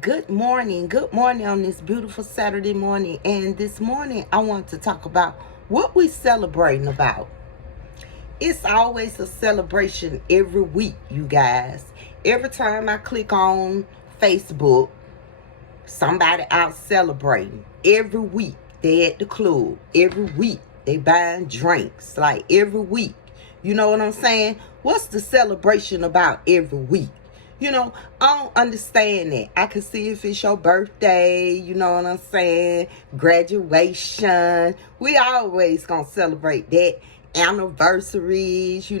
Good morning. Good morning on this beautiful Saturday morning. And this morning, I want to talk about what we celebrating about. It's always a celebration every week, you guys. Every time I click on Facebook, somebody out celebrating. Every week, they at the club. Every week, they buying drinks. Like every week. You know what I'm saying? What's the celebration about every week? I don't understand that. I can see if it's your birthday, you know what I'm saying? Graduation. We always gonna celebrate that. Anniversaries,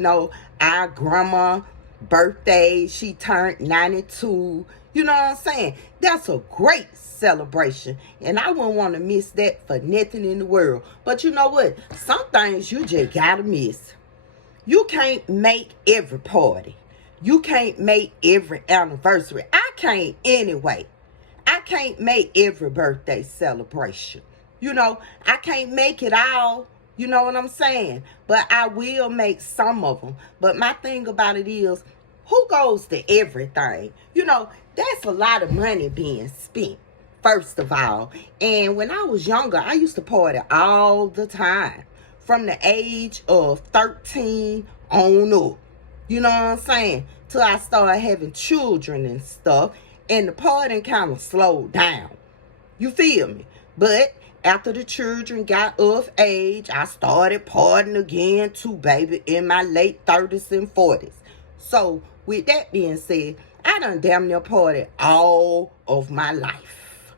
our grandma birthday, she turned 92. You know what I'm saying? That's a great celebration. And I wouldn't want to miss that for nothing in the world. But you know what? Some things you just gotta miss. You can't make every party. You can't make every anniversary. I can't anyway. I can't make every birthday celebration. I can't make it all. You know what I'm saying? But I will make some of them. But my thing about it is, who goes to everything? That's a lot of money being spent, first of all. And when I was younger, I used to party all the time. From the age of 13 on up. You know what I'm saying? Till I started having children and stuff. And the partying kind of slowed down. You feel me? But after the children got of age, I started partying again too, baby, in my late 30s and 40s. So, with that being said, I done damn near party all of my life.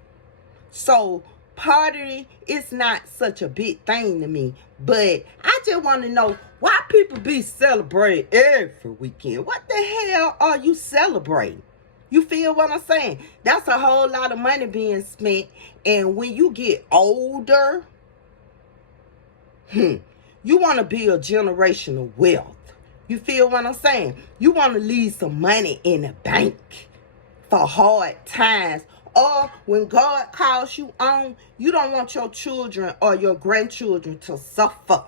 So, partying is not such a big thing to me. But I just want to know why people be celebrating every weekend. What the hell are you celebrating? You feel what I'm saying? That's a whole lot of money being spent. And when you get older, you want to build generational wealth. You feel what I'm saying? You want to leave some money in the bank for hard times. Or when God calls you on, you don't want your children or your grandchildren to suffer.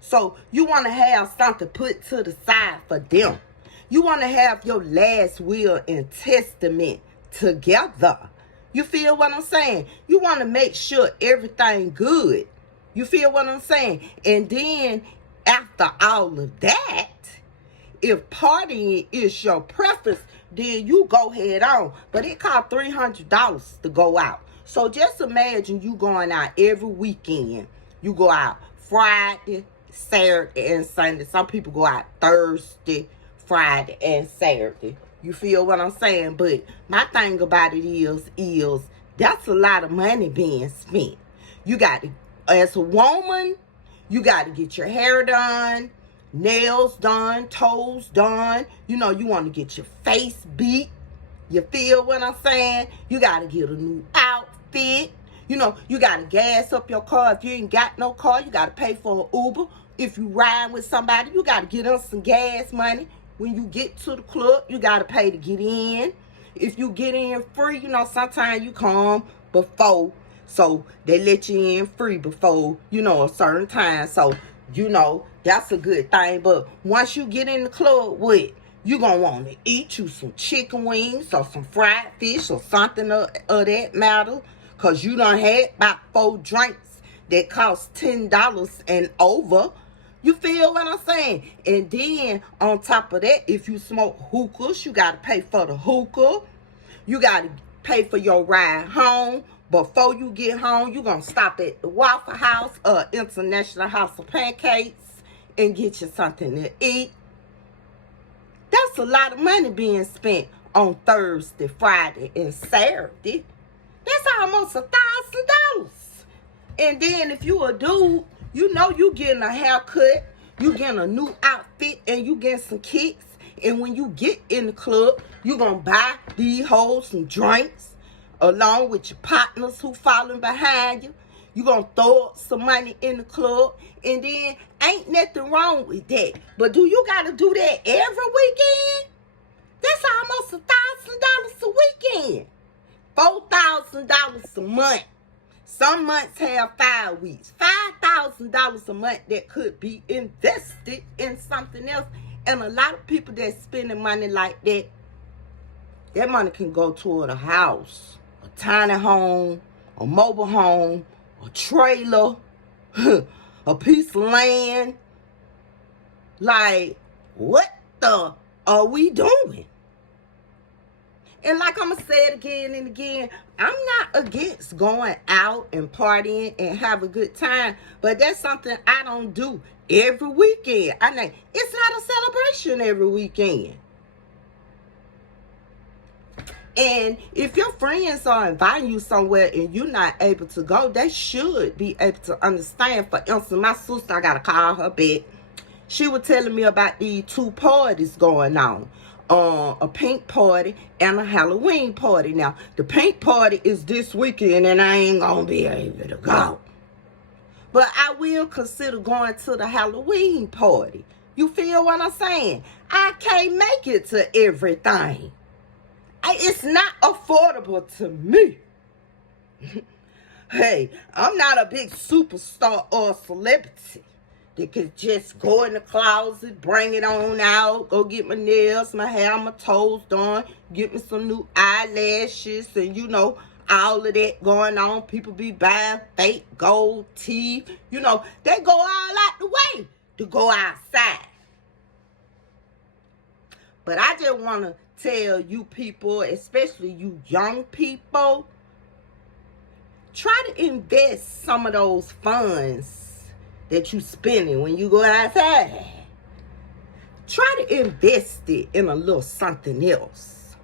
So you want to have something put to the side for them. You want to have your last will and testament together. You feel what I'm saying? You want to make sure everything good. You feel what I'm saying? And then after all of that, if partying is your preference, then you go head on. But it costs $300 to go out. So just imagine you going out every weekend. You go out Friday, Saturday, and Sunday. Some people go out Thursday, Friday, and Saturday. You feel what I'm saying? But my thing about it is that's a lot of money being spent. You got to, as a woman, you got to get your hair done, nails done, toes done. You want to get your face beat. You feel what I'm saying? You got to get a new outfit. You got to gas up your car. If you ain't got no car, you got to pay for an Uber. If you ride with somebody, you got to get them some gas money. When you get to the club, you got to pay to get in. If you get in free, sometimes you come before. So they let you in free before, a certain time. So, that's a good thing. But once you get in the club with, you going to want to eat you some chicken wings or some fried fish or something of that matter. Because you done had about 4 drinks that cost $10 and over. You feel what I'm saying? And then on top of that, if you smoke hookahs, you got to pay for the hookah. You got to pay for your ride home. Before you get home, you're going to stop at the Waffle House or International House of Pancakes and get you something to eat. That's a lot of money being spent on Thursday, Friday, and Saturday. That's almost $1,000. And then if you a dude, you getting a haircut, you getting a new outfit, and you getting some kicks. And when you get in the club, you going to buy these hoes some drinks along with your partners who following behind you. You going to throw up some money in the club. And then ain't nothing wrong with that. But do you got to do that every weekend? That's almost $1,000 a weekend. $4,000 a month. Some months have 5 weeks. $5,000 a month that could be invested in something else. And a lot of people that's spending money like that, That money can go toward a house, a tiny home, a mobile home, a trailer, a piece of land. Like, what the are we doing? And like I'm going to say it again and again, I'm not against going out and partying and have a good time, but that's something I don't do every weekend. I mean, it's not a celebration every weekend. And if your friends are inviting you somewhere and you're not able to go, they should be able to understand. For instance, my sister, I got to call her back. She was telling me about these two parties going on. A pink party and a Halloween party. Now, the pink party is this weekend and I ain't going to be able to go. But I will consider going to the Halloween party. You feel what I'm saying? I can't make it to everything. It's not affordable to me. Hey, I'm not a big superstar or celebrity that could just go in the closet, bring it on out, go get my nails, my hair, my toes done, get me some new eyelashes, and you know, all of that going on. People be buying fake gold teeth. You know, they go all out the way to go outside. But I just want to tell you people, especially you young people, try to invest some of those funds that you spending when you go outside. Try to invest it in a little something else.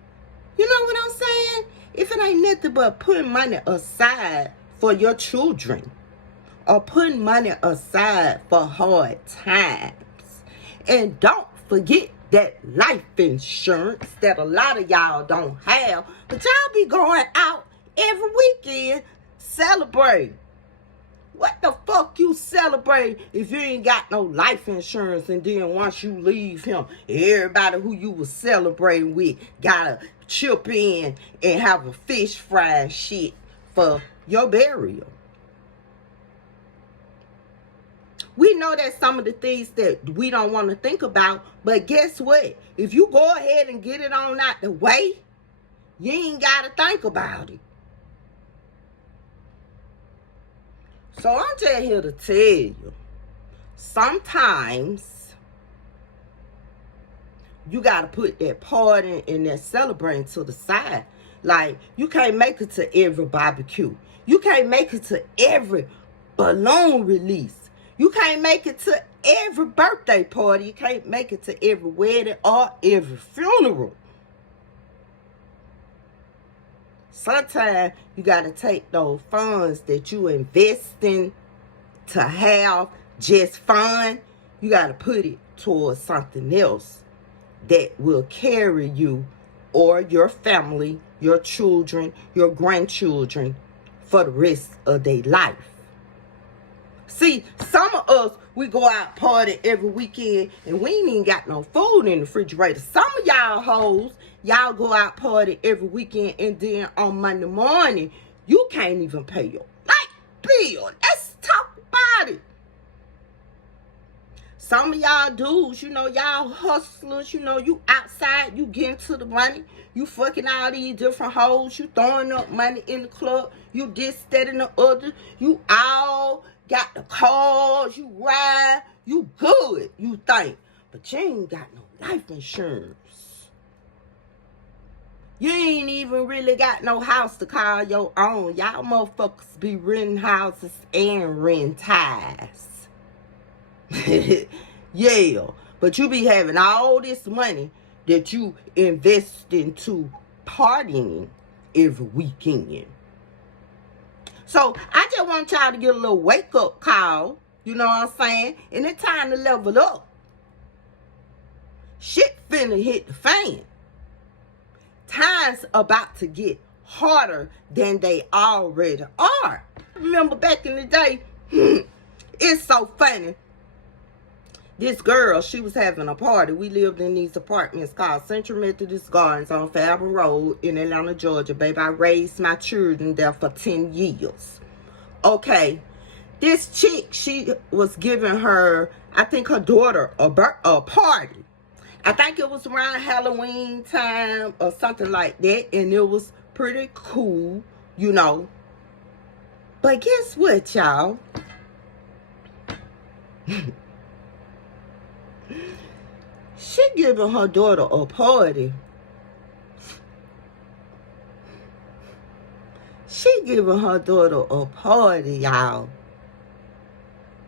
You know what I'm saying? If it ain't nothing but putting money aside for your children, or putting money aside for hard times. And don't forget that life insurance that a lot of y'all don't have, but y'all be going out every weekend celebrating. What the fuck you celebrate if you ain't got no life insurance, and then once you leave him, everybody who you was celebrating with gotta chip in and have a fish fry and shit for your burial? We know that some of the things that we don't want to think about, but guess what? If you go ahead and get it on out the way, you ain't got to think about it. So I'm just here to tell you, sometimes you got to put that party and that celebrating to the side. Like, you can't make it to every barbecue. You can't make it to every balloon release. You can't make it to every birthday party. You can't make it to every wedding or every funeral. Sometimes you got to take those funds that you investing to have just fun. You got to put it towards something else that will carry you or your family, your children, your grandchildren for the rest of their life. See, some of us, we go out party every weekend and we ain't even got no food in the refrigerator. Some of y'all hoes, y'all go out party every weekend and then on Monday morning, you can't even pay your light bill. Let's talk about it. Some of y'all dudes, you know, y'all hustlers, you know, you outside, you getting to the money. You fucking all these different hoes. You throwing up money in the club. You this, that, and the other. You all got the cars. You ride. You good, you think. But you ain't got no life insurance. You ain't even really got no house to call your own. Y'all motherfuckers be renting houses and rent ties. Yeah, but you be having all this money that you invest into partying every weekend. So I just want y'all to get a little wake up call, you know what I'm saying? And it's time to level up. Shit finna hit the fan. Times about to get harder than they already are. Remember back in the day, it's so funny. This girl, she was having a party. We lived in these apartments called Central Methodist Gardens on Faber Road in Atlanta, Georgia. Baby, I raised my children there for 10 years. Okay, this chick, she was giving her, I think her daughter, a party. I think it was around Halloween time or something like that. And it was pretty cool, you know. But guess what, y'all? She giving her daughter a party. She giving her daughter a party, y'all.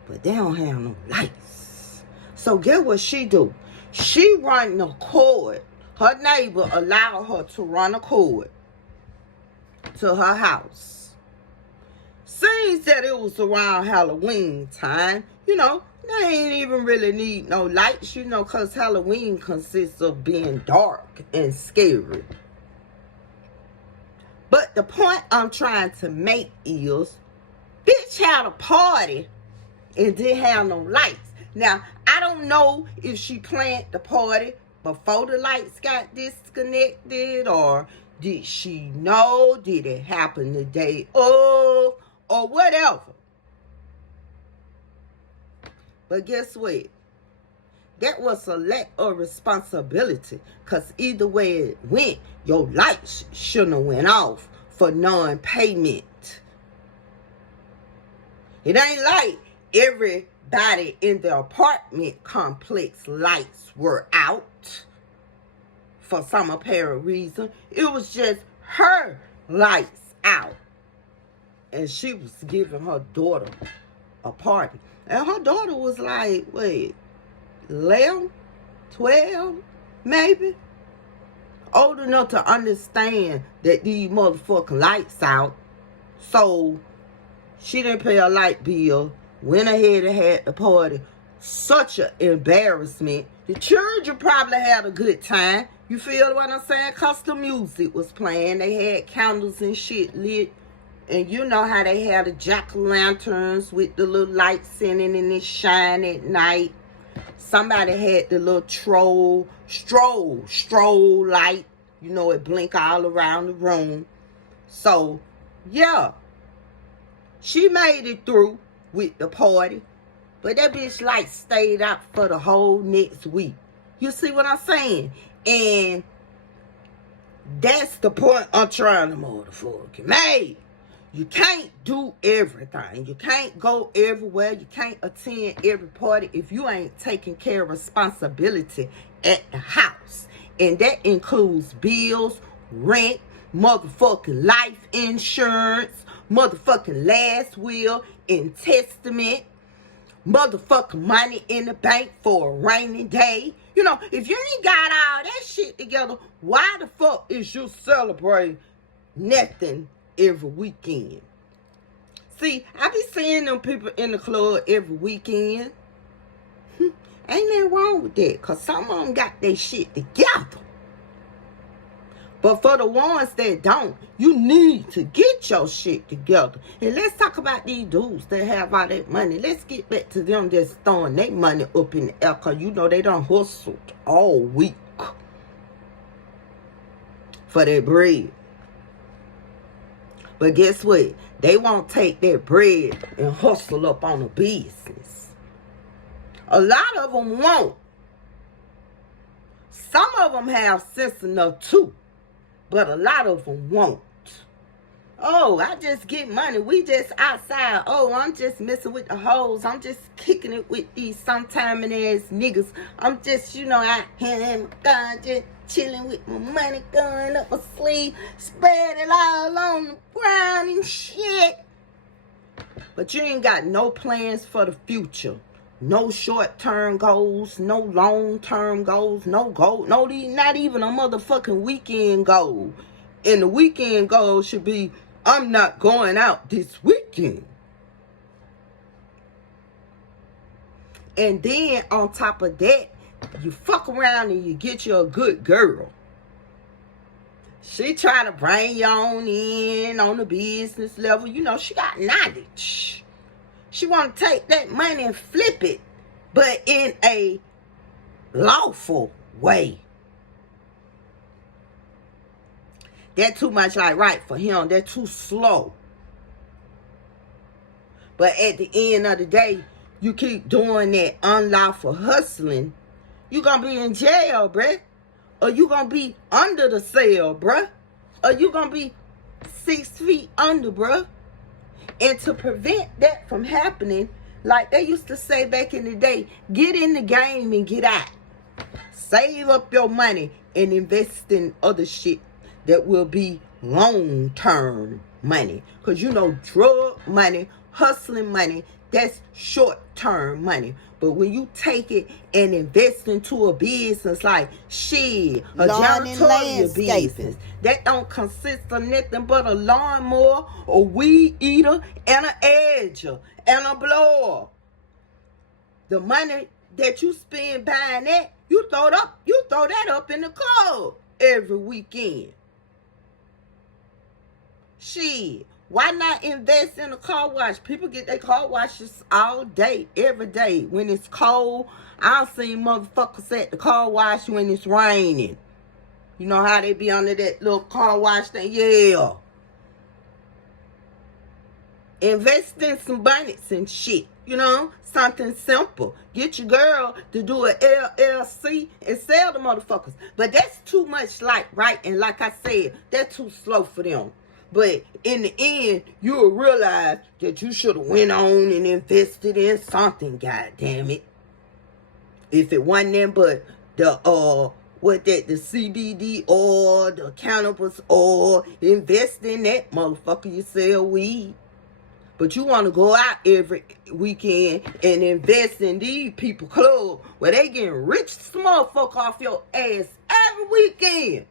But they don't have no lights. So get what she do? She run the cord. Her neighbor allowed her to run a cord to her house. Seems that it was around Halloween time. You know, they ain't even really need no lights, you know, because Halloween consists of being dark and scary. But the point I'm trying to make is, bitch had a party and didn't have no lights. Now, I don't know if she planned the party before the lights got disconnected, or did she know? Did it happen the day of? Or whatever. But guess what? That was a lack of responsibility. Because either way it went, your lights shouldn't have went off for non-payment. It ain't like everybody in the apartment complex lights were out for some apparent reason. It was just her lights out. And she was giving her daughter a party. And her daughter was like, wait, 11, 12, maybe? Old enough to understand that these motherfucking lights out. So she didn't pay a light bill. Went ahead and had the party. Such an embarrassment. The children probably had a good time. You feel what I'm saying? Cause the music was playing. They had candles and shit lit. And you know how they had the jack-o'-lanterns with the little lights in it and it shine at night. Somebody had the little stroll light. You know, it blink all around the room. So, yeah. She made it through with the party. But that bitch light stayed out for the whole next week. You see what I'm saying? And that's the point I'm trying to motherfucking make. You can't do everything. You can't go everywhere. You can't attend every party if you ain't taking care of responsibility at the house. And that includes bills, rent, motherfucking life insurance, motherfucking last will and testament, motherfucking money in the bank for a rainy day. You know, if you ain't got all that shit together, why the fuck is you celebrating nothing every weekend? See, I be seeing them people in the club every weekend. Ain't nothing wrong with that, because some of them got their shit together. But for the ones that don't, you need to get your shit together. And let's talk about these dudes that have all that money. Let's get back to them that's throwing their money up in the air, because you know they done hustled all week for their bread. But guess what? They won't take that bread and hustle up on a business. A lot of them won't. Some of them have sense enough too. But a lot of them won't. Oh, I just get money. We just outside. Oh, I'm just messing with the hoes. I'm just kicking it with these sometime ass niggas. I'm just, you know, out here in my gun, just chilling with my money going up my sleeve, spread it all on the ground and shit. But you ain't got no plans for the future. No short-term goals, no long-term goals, no goal, not even a motherfucking weekend goal. And the weekend goal should be, I'm not going out this weekend. And then on top of that, you fuck around and you get you a good girl. She try to bring you on in on the business level. You know, she got knowledge. She want to take that money and flip it, but in a lawful way. That too much like right for him. They're too slow. But at the end of the day, you keep doing that unlawful hustling, You gonna be in jail, bruh. Or you gonna be under the cell, bruh. Or you gonna be 6 feet under, bruh. And to prevent that from happening, like they used to say back in the day, get in the game and get out. Save up your money and invest in other shit that will be long-term money. Because you know, drug money, hustling money, that's short-term money. But when you take it and invest into a business like shit, a janitorial business, that don't consist of nothing but a lawnmower, a weed eater, and an edger, and a blower. The money that you spend buying that, you throw that up in the club every weekend. Shit, why not invest in a car wash? People get their car washes all day, every day. When it's cold, I've seen motherfuckers at the car wash when it's raining. You know how they be under that little car wash thing? Yeah. Invest in some bonnets and shit. You know, something simple. Get your girl to do an LLC and sell the motherfuckers. But that's too much right? And like I said, that's too slow for them. But in the end, you'll realize that you should have went on and invested in something, goddammit. If it wasn't them but the the CBD oil, the cannabis oil, invest in that motherfucker, you sell weed. But you want to go out every weekend and invest in these people club where they getting rich motherfucker off your ass every weekend.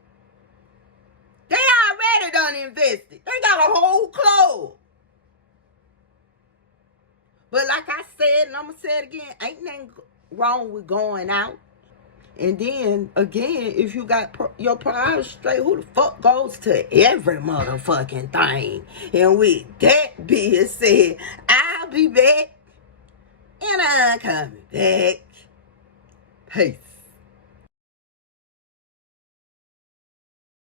They already done invested. They got a whole club. But like I said, and I'm going to say it again, ain't nothing wrong with going out. And then, again, if you got your priorities straight, who the fuck goes to every motherfucking thing? And with that being said, I'll be back. And I'm coming back. Peace.